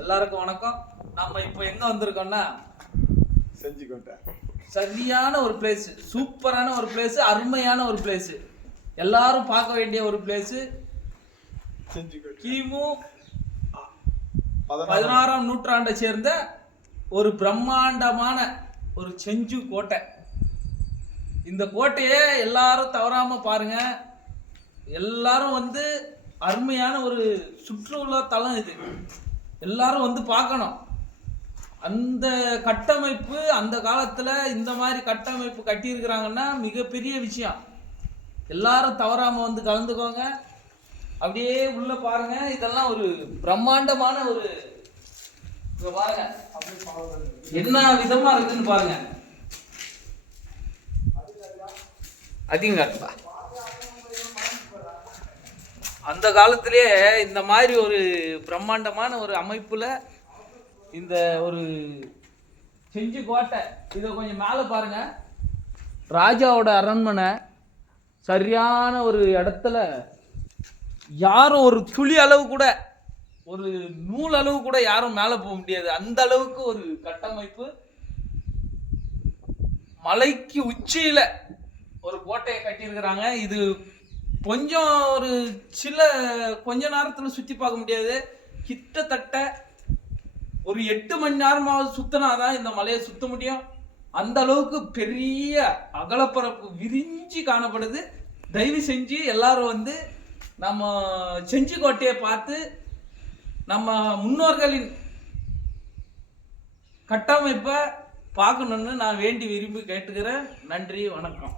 எல்லாருக்கும் வணக்கம். நம்ம இப்போ எங்க வந்திருக்கோம்னா செஞ்சிக்கோட்டை. சரியான ஒரு பிளேஸ், சூப்பரான ஒரு பிளேஸ், அருமையான ஒரு பிளேஸ், எல்லாரும் பார்க்க வேண்டிய ஒரு பிளேஸ். கிமு 16ஆம் நூற்றாண்டை சேர்ந்த ஒரு பிரம்மாண்டமான ஒரு செஞ்சு கோட்டை. இந்த கோட்டையை எல்லாரும் தவறாம பாருங்க. எல்லாரும் வந்து அருமையான ஒரு சுற்றுலா தலம் இது. எல்லாரும் வந்து பார்க்கணும். அந்த கட்டமைப்பு அந்த காலத்துல இந்த மாதிரி கட்டமைப்பு கட்டியிருக்கிறாங்கன்னா மிகப்பெரிய விஷயம். எல்லாரும் தவறாம வந்து கலந்துக்கோங்க. அப்படியே உள்ள பாருங்க. இதெல்லாம் ஒரு பிரம்மாண்டமான ஒரு பாருங்க என்ன விதமா இருக்குன்னு பாருங்க. அதிகங்கப்பா அந்த காலத்திலே இந்த மாதிரி ஒரு பிரம்மாண்டமான ஒரு அமைப்புல இந்த ஒரு செஞ்சு கோட்டை. இதை கொஞ்சம் மேலே பாருங்க. ராஜாவோட அரண்மனை சரியான ஒரு இடத்துல யாரும் ஒரு துளி அளவு கூட, ஒரு நூல் அளவு கூட யாரும் மேலே போக முடியாது. அந்த அளவுக்கு ஒரு கட்டமைப்பு. மலைக்கு உச்சியில ஒரு கோட்டையை கட்டியிருக்கிறாங்க. இது கொஞ்சம் ஒரு கொஞ்ச நேரத்தில் சுற்றி பார்க்க முடியாது. கிட்டத்தட்ட ஒரு 8 மணி நேரமாவது சுத்தினாதான் இந்த மலையை சுத்த முடியும். அந்த அளவுக்கு பெரிய அகலப்பரப்பு விரிஞ்சு காணப்படுது. தயவு செஞ்சு எல்லாரும் வந்து நம்ம செஞ்சி கோட்டையை பார்த்து நம்ம முன்னோர்களின் கட்டமைப்பை பார்க்கணும்னு நான் வேண்டி விரும்பி கேட்டுக்கிறேன். நன்றி, வணக்கம்.